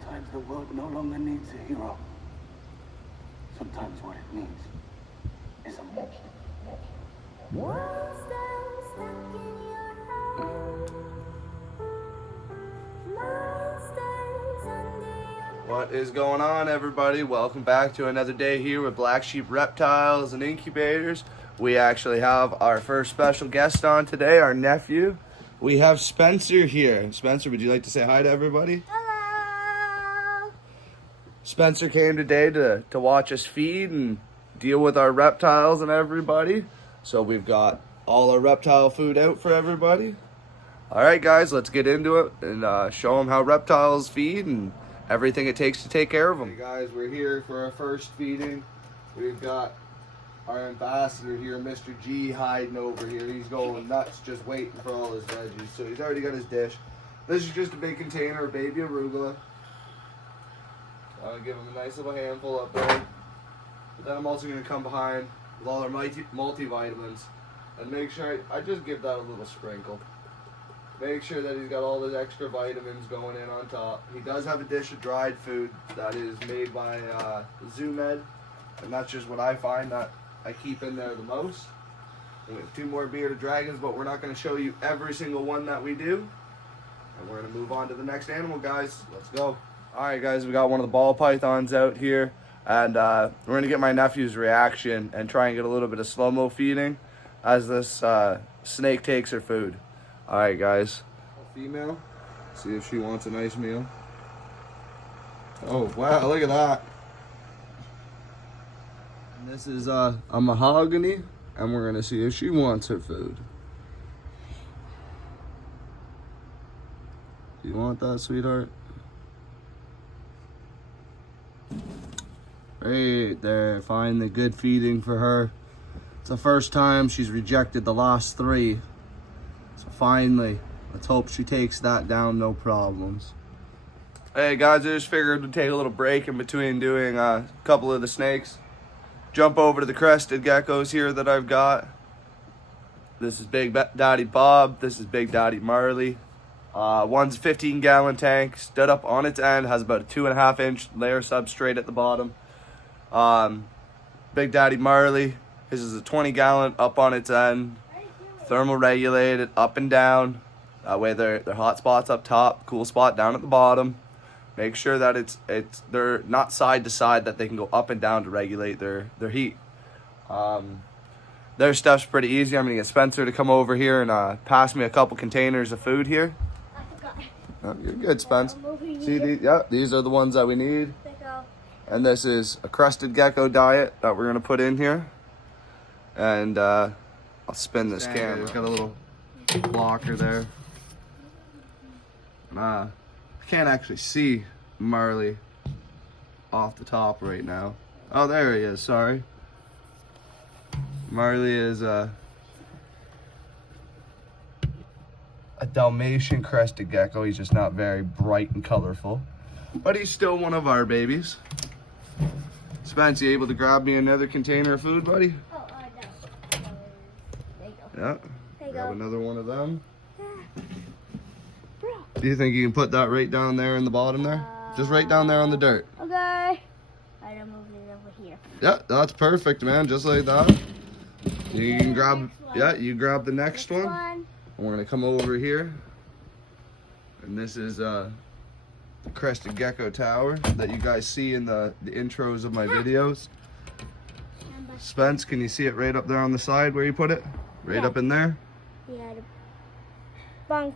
Sometimes the world no longer needs a hero. Sometimes what it needs is a monster. Monsters stuck in your head. Monsters under your What is going on, everybody? Welcome back to another day here with Black Sheep Reptiles and Incubators. We actually have our first special guest on today, our nephew. We have Spencer here. Spencer, would you like to say hi to everybody? Hello. Spencer came today to watch us feed and deal with our reptiles and everybody. So we've got all our reptile food out for everybody. All right, guys, let's get into it and show them how reptiles feed and everything it takes to take care of them. Hey guys, we're here for our first feeding. We've got our ambassador here, Mr. G, hiding over here. He's going nuts just waiting for all his veggies. So he's already got his dish. This is just a big container of baby arugula. I'll give him a nice little handful up there. But then I'm also going to come behind with all our multivitamins and make sure I just give that a little sprinkle. Make sure that he's got all the extra vitamins going in on top. He does have a dish of dried food that is made by ZooMed, and that's just what I find that I keep in there the most. And we have 2 more bearded dragons, but we're not going to show you every single one that we do. And we're going to move on to the next animal, guys. Let's go. All right, guys, we got one of the ball pythons out here, and we're going to get my nephew's reaction and try and get a little bit of slow-mo feeding as this snake takes her food. All right, guys. Female. See if she wants a nice meal. Oh, wow, look at that. And this is a mahogany, and we're going to see if she wants her food. Do you want that, sweetheart? Right there, finally good feeding for her. It's the first time she's rejected the last 3. So finally, let's hope she takes that down, no problems. Hey guys, I just figured we'd take a little break in between doing a couple of the snakes. Jump over to the crested geckos here that I've got. This is Big Daddy Bob, this is Big Daddy Marley. One's a 15-gallon tank, stood up on its end, has about a 2.5-inch layer substrate at the bottom. Big Daddy Marley, his is a 20-gallon up on its end. Thermal regulated up and down. That way their hot spots up top, cool spot down at the bottom. Make sure that they're not side to side, that they can go up and down to regulate their heat. Their stuff's pretty easy. I'm gonna get Spencer to come over here and pass me a couple containers of food here. I forgot. Oh, you're good, Spence. See these? Yeah, these are the ones that we need. And this is a crested gecko diet that we're gonna put in here. And I'll spin this camera. It's got a little blocker there. I can't actually see Marley off the top right now. Oh, there he is, sorry. Marley is a Dalmatian crested gecko. He's just not very bright and colorful. But he's still one of our babies. Spence, you able to grab me another container of food, buddy? Oh, no. There you go. Yeah. There you Grab go. another one of them. Bro. Do you think you can put that right down there in the bottom there? Just right down there on the dirt. Okay. Alright, I'm moving it over here. Yeah, that's perfect, man. Just like that. You can grab, yeah, you grab the next one. And we're gonna come over here. And this is the crested gecko tower that you guys see in the intros of my videos. Spence, can you see it right up there on the side where you put it? Right up in there? Yeah, the bunk.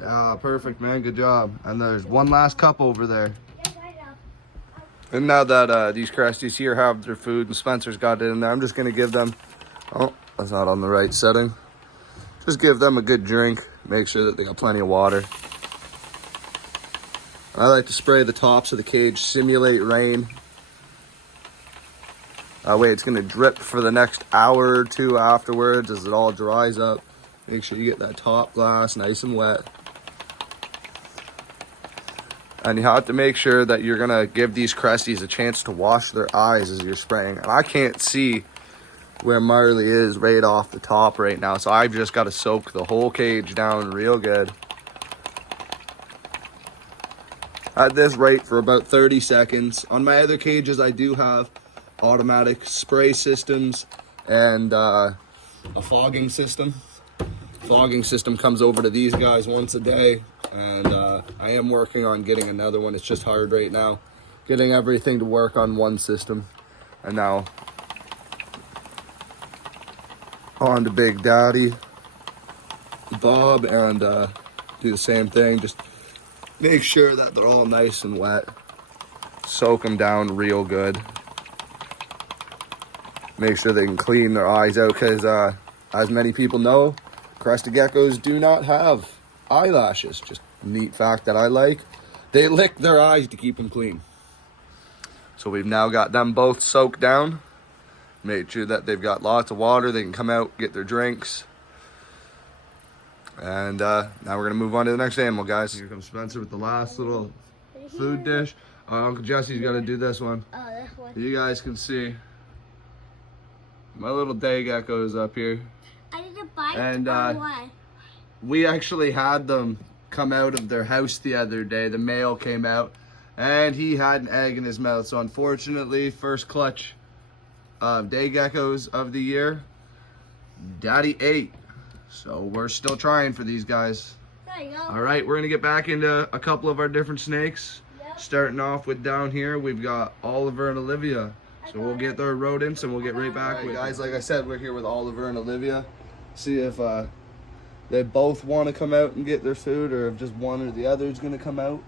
Yeah, perfect, man. Good job. And there's one last cup over there. Yes, I know. And now that these cresties here have their food and Spencer's got it in there, I'm just gonna give them, oh, that's not on the right setting. Just give them a good drink. Make sure that they got plenty of water. I like to spray the tops of the cage, simulate rain. That way it's gonna drip for the next hour or 2 afterwards as it all dries up. Make sure you get that top glass nice and wet. And you have to make sure that you're gonna give these cresties a chance to wash their eyes as you're spraying. And I can't see where Marley is right off the top right now, so I've just got to soak the whole cage down real good. at this rate for about 30 seconds. On my other cages, I do have automatic spray systems and a fogging system. Fogging system comes over to these guys once a day, and I am working on getting another one. It's just hard right now, getting everything to work on one system. And now on to Big Daddy Bob and do the same thing. Just make sure that they're all nice and wet. Soak them down real good. Make sure they can clean their eyes out, because as many people know, crested geckos do not have eyelashes. Just a neat fact that I like. They lick their eyes to keep them clean. So we've now got them both soaked down. Made sure that they've got lots of water. They can come out, get their drinks. And now we're going to move on to the next animal, guys. Here comes Spencer with the last little food dish. Uncle Jesse's got to do this one. Oh, this one. You guys can see my little day geckos up here. I need a bite And, or what? We actually had them come out of their house the other day. The male came out and he had an egg in his mouth. So unfortunately, first clutch of day geckos of the year, Daddy ate. So we're still trying for these guys. There you go. All right, we're gonna get back into a couple of our different snakes. Yep. Starting off with down here, we've got Oliver and Olivia. So we'll get their rodents and we'll get right back with guys. Like I said, we're here with Oliver and Olivia. See if they both want to come out and get their food, or if just one or the other is gonna come out.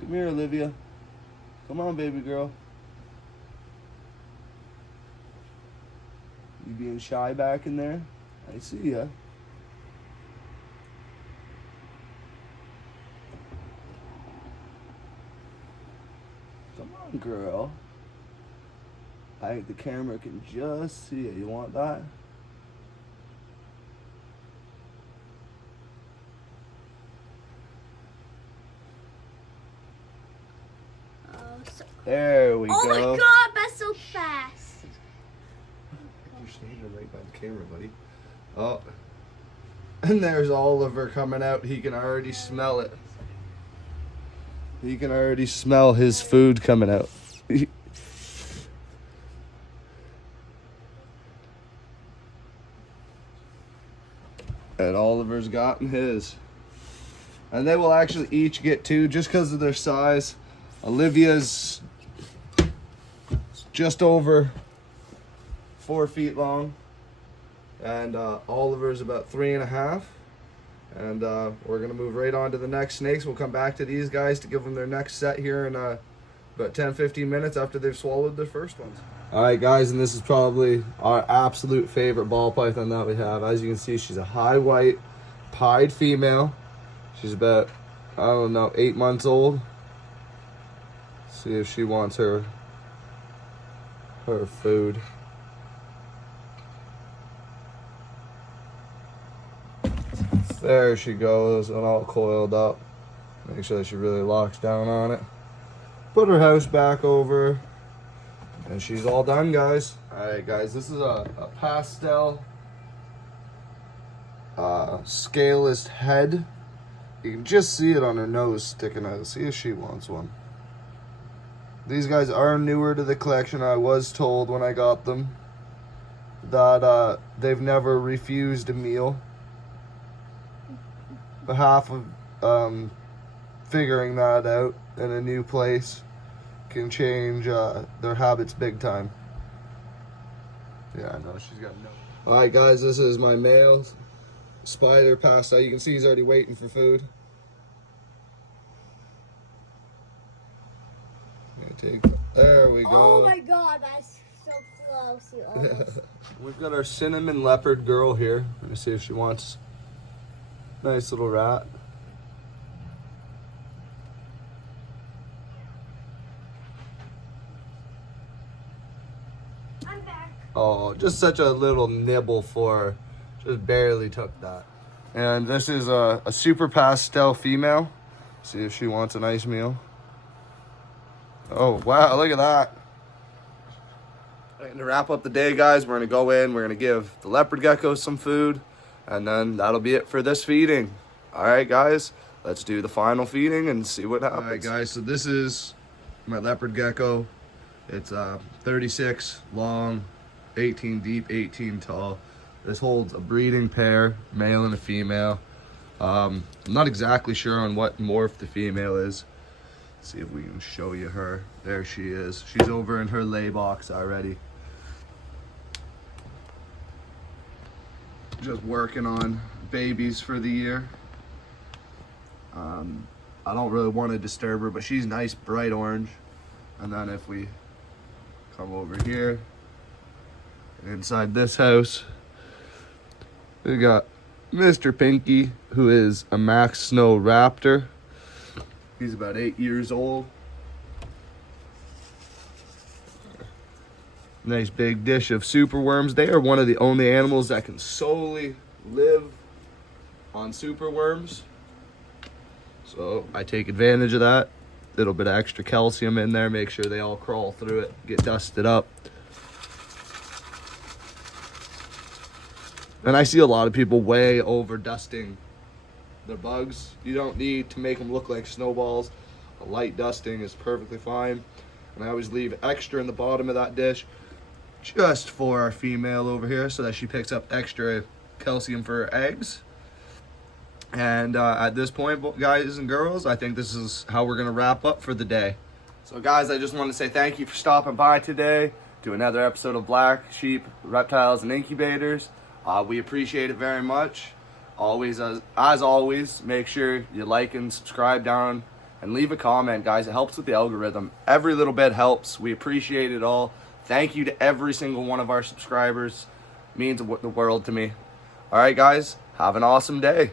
Come here, Olivia. Come on, baby girl. You being shy back in there? I see ya. Come on, girl. I think the camera can just see it. You want that? There we Oh go. my god, that's so fast. You're standing right by the camera, buddy. Oh. And there's Oliver coming out. He can already smell it. He can already smell his food coming out. And Oliver's gotten his. And they will actually each get two just because of their size. Olivia's just over 4 feet long. And Oliver's about 3.5. And we're going to move right on to the next snakes. We'll come back to these guys to give them their next set here in about 10-15 minutes after they've swallowed their first ones. Alright guys, and this is probably our absolute favorite ball python that we have. As you can see, she's a high white pied female. She's about, I don't know, 8 months old. See if she wants her food. There she goes, and all coiled up. Make sure that she really locks down on it. Put her house back over, and she's all done, guys. Alright guys, this is a pastel scaleless head. You can just see it on her nose sticking out. See if she wants one. These guys are newer to the collection. I was told when I got them that they've never refused a meal. But half of figuring that out in a new place can change their habits big time. Yeah, I know, she's got no. Alright guys, this is my male spider passed out. You can see he's already waiting for food. There we go. Oh my god, that's so close. You almost. We've got our cinnamon leopard girl here. Let me see if she wants a nice little rat. I'm back. Oh, just such a little nibble for her. Just barely took that. And this is a super pastel female. See if she wants a nice meal. Oh, wow, look at that. And to wrap up the day, guys, we're going to go in. We're going to give the leopard geckos some food. And then that'll be it for this feeding. All right, guys, let's do the final feeding and see what happens. All right, guys, so this is my leopard gecko. It's 36 long, 18 deep, 18 tall. This holds a breeding pair, male and a female. I'm not exactly sure on what morph the female is. Let's see if we can show you her. There she is. She's over in her lay box already. Just working on babies for the year. I don't really want to disturb her, but she's nice bright orange. And then if we come over here, inside this house, we got Mr. Pinky, who is a Max Snow Raptor. He's about 8 years old. Nice big dish of superworms. They are one of the only animals that can solely live on superworms. So I take advantage of that. Little bit of extra calcium in there. Make sure they all crawl through it, get dusted up. And I see a lot of people way over dusting their bugs. You don't need to make them look like snowballs. A light dusting is perfectly fine. And I always leave extra in the bottom of that dish just for our female over here so that she picks up extra calcium for her eggs. And at this point, guys and girls, I think this is how we're going to wrap up for the day. So guys, I just want to say thank you for stopping by today to another episode of Black Sheep Reptiles and Incubators. We appreciate it very much. Always, as always, make sure you like and subscribe down and leave a comment, guys. It helps with the algorithm. Every little bit helps. We appreciate it all. Thank you to every single one of our subscribers. It means the world to me. All right, guys, have an awesome day.